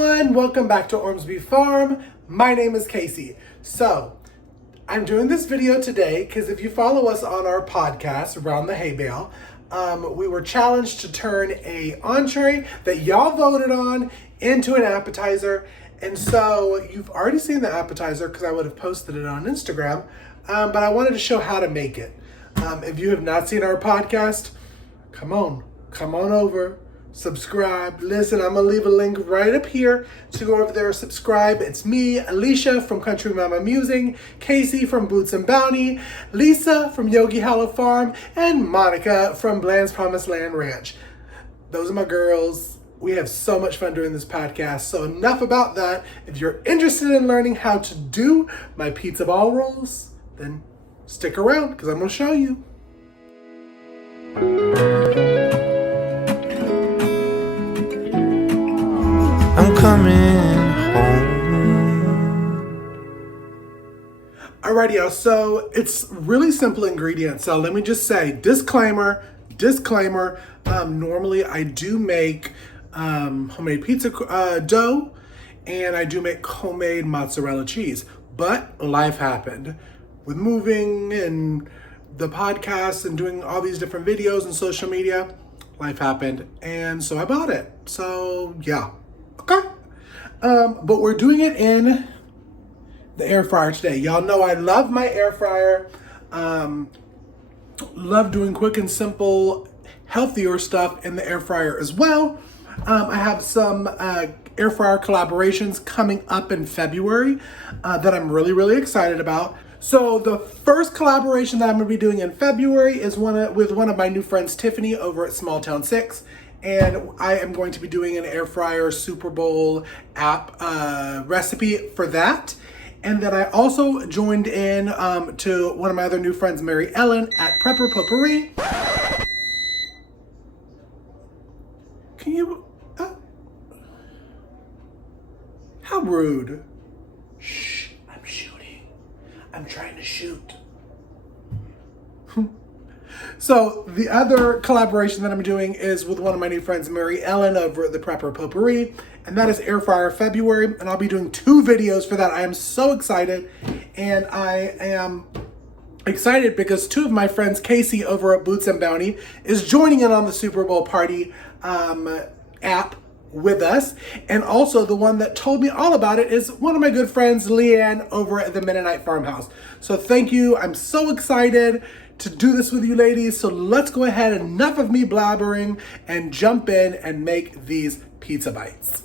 everyone, welcome back to Ormsby Farm. My name is Casey. So, I'm doing this video today because if you follow us on our podcast, Around the Hay Bale, we were challenged to turn a entree that y'all voted on into an appetizer. And so, you've already seen the appetizer because I would have posted it on Instagram, but I wanted to show how to make it. If you have not seen our podcast, come on over. Subscribe. Listen, I'm gonna leave a link right up here to go over there, subscribe. It's me, Alicia from Country Mama Musing, Casey from Boots and Bounty, Lisa from Yogi Hollow Farm, and Monica from Bland's Promised Land Ranch. Those are my girls. We have so much fun doing this podcast. So enough about that. If you're interested in learning how to do my pizza ball rolls, then stick around because I'm gonna show you. I'm coming home. Alrighty, y'all. So it's really simple ingredients. So let me just say, disclaimer. Normally I do make homemade pizza dough, and I do make homemade mozzarella cheese. But life happened with moving and the podcast and doing all these different videos and social media. Life happened, and so I bought it. So yeah. Okay. But we're doing it in the air fryer today. Y'all know I love my air fryer. Love doing quick and simple, healthier stuff in the air fryer as well. I have some air fryer collaborations coming up in February that I'm really excited about. So the first collaboration that I'm going to be doing in February is with one of my new friends, Tiffany, over at Small Town 6. And I am going to be doing an air fryer Super Bowl app recipe for that. And then I also joined in to one of my other new friends, Mary Ellen, at Prepper Potpourri. Can you... how rude. Shh, I'm shooting. I'm trying to shoot. So the other collaboration that I'm doing is with one of my new friends, Mary Ellen, over at the Prepper Potpourri, and that is Air Fryer February, and I'll be doing 2 videos for that. I am so excited, and I am excited because 2 of my friends, Casey over at Boots and Bounty, is joining in on the Super Bowl party app with us, and also the one that told me all about it is one of my good friends, Leanne, over at the Mennonite Farmhouse. So thank you. I'm so excited to do this with you ladies. So let's go ahead, enough of me blabbering, and jump in and make these pizza bites.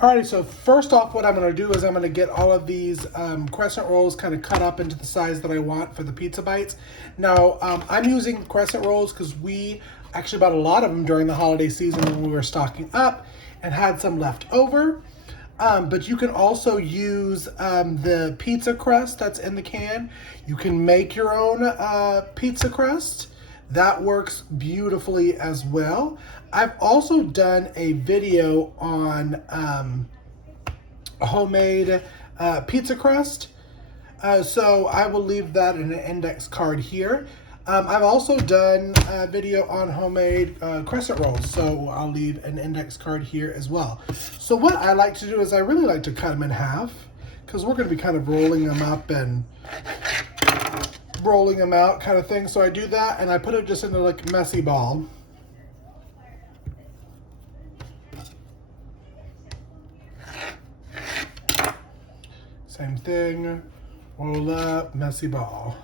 Alrighty, so first off, what I'm gonna do is I'm gonna get all of these crescent rolls kind of cut up into the size that I want for the pizza bites. Now, I'm using crescent rolls because we actually bought a lot of them during the holiday season when we were stocking up and had some left over. But you can also use the pizza crust that's in the can. You can make your own pizza crust. That works beautifully as well. I've also done a video on homemade pizza crust. So I will leave that in an index card here. I've also done a video on homemade crescent rolls, so I'll leave an index card here as well. So what I like to do is I really like to cut them in half because we're going to be kind of rolling them up and rolling them out kind of thing. So I do that and I put it just into like a messy ball. Same thing, roll up, messy ball.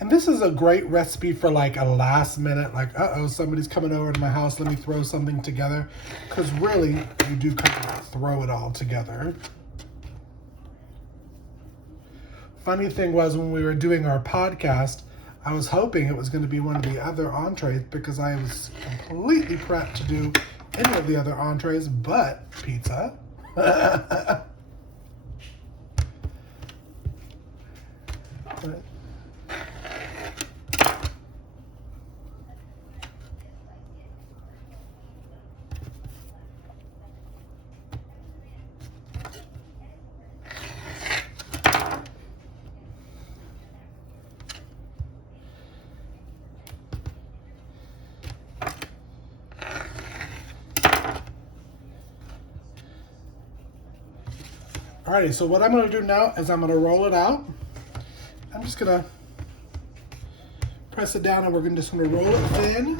And this is a great recipe for like a last minute, like, uh-oh, somebody's coming over to my house, let me throw something together. Because really, you do kind of throw it all together. Funny thing was, when we were doing our podcast, I was hoping it was going to be one of the other entrees because I was completely prepped to do any of the other entrees but pizza. Alrighty, so what I'm gonna do now is I'm gonna roll it out. I'm just gonna press it down and we're just gonna roll it thin.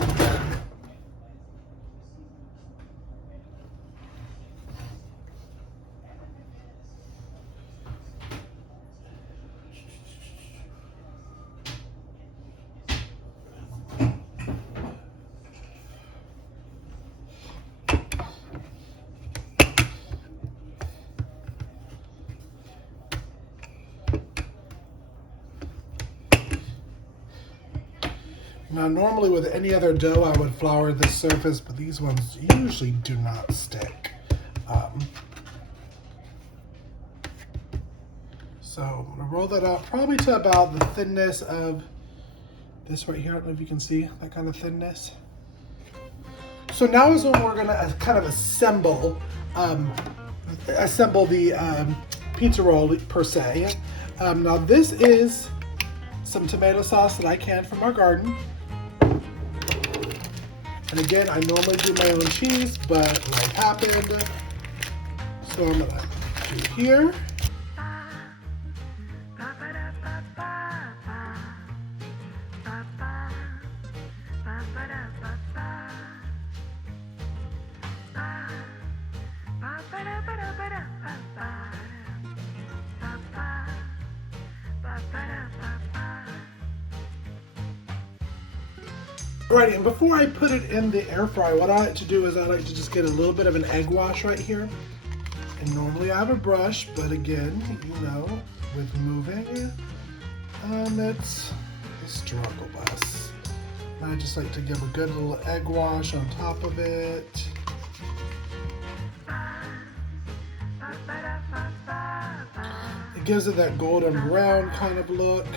Now, normally with any other dough, I would flour the surface, but these ones usually do not stick. So I'm gonna roll that out probably to about the thinness of this right here. I don't know if you can see that kind of thinness. So now is when we're gonna kind of assemble the pizza roll per se. Now this is some tomato sauce that I canned from our garden. And again, I normally do my own cheese, but life happened. So I'm gonna do here. Alrighty, and before I put it in the air fryer, what I like to do is I like to just get a little bit of an egg wash right here. And normally I have a brush, but again, you know, with moving, it's a struggle bus. And I just like to give a good little egg wash on top of it. It gives it that golden brown kind of look.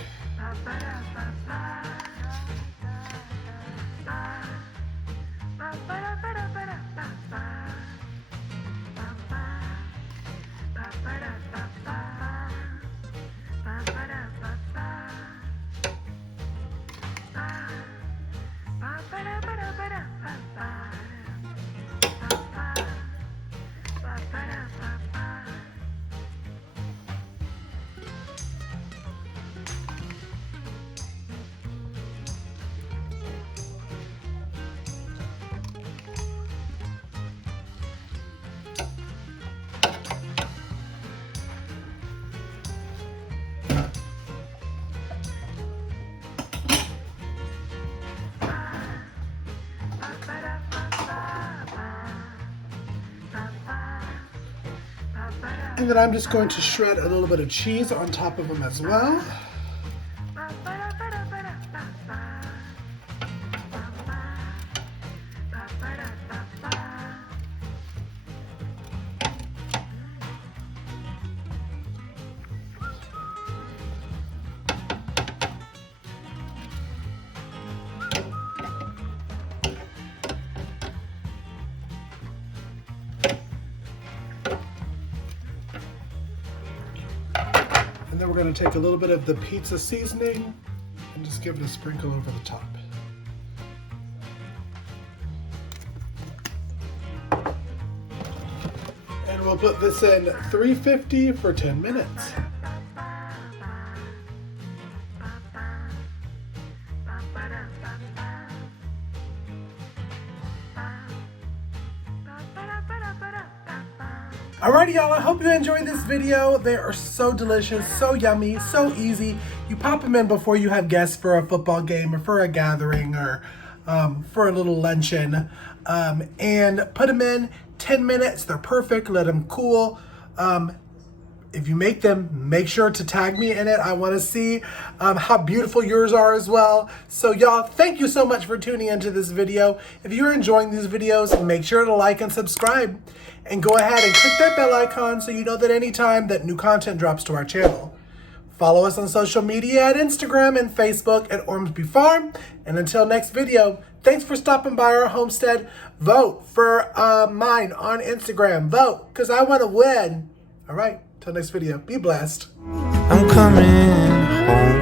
And then I'm just going to shred a little bit of cheese on top of them as well. And then we're going to take a little bit of the pizza seasoning and just give it a sprinkle over the top. And we'll put this in 350 for 10 minutes. Alrighty y'all, I hope you enjoyed this video. They are so delicious, so yummy, so easy. You pop them in before you have guests for a football game or for a gathering or for a little luncheon. And put them in 10 minutes, they're perfect, let them cool. If you make them, make sure to tag me in it. I want to see how beautiful yours are as well. So y'all, thank you so much for tuning into this video. If you're enjoying these videos, make sure to like and subscribe. And go ahead and click that bell icon so you know that anytime that new content drops to our channel. Follow us on social media at Instagram and Facebook at Ormsby Farm. And until next video, thanks for stopping by our homestead. Vote for mine on Instagram. Vote, because I want to win. All right, till next video, be blessed. I'm coming home.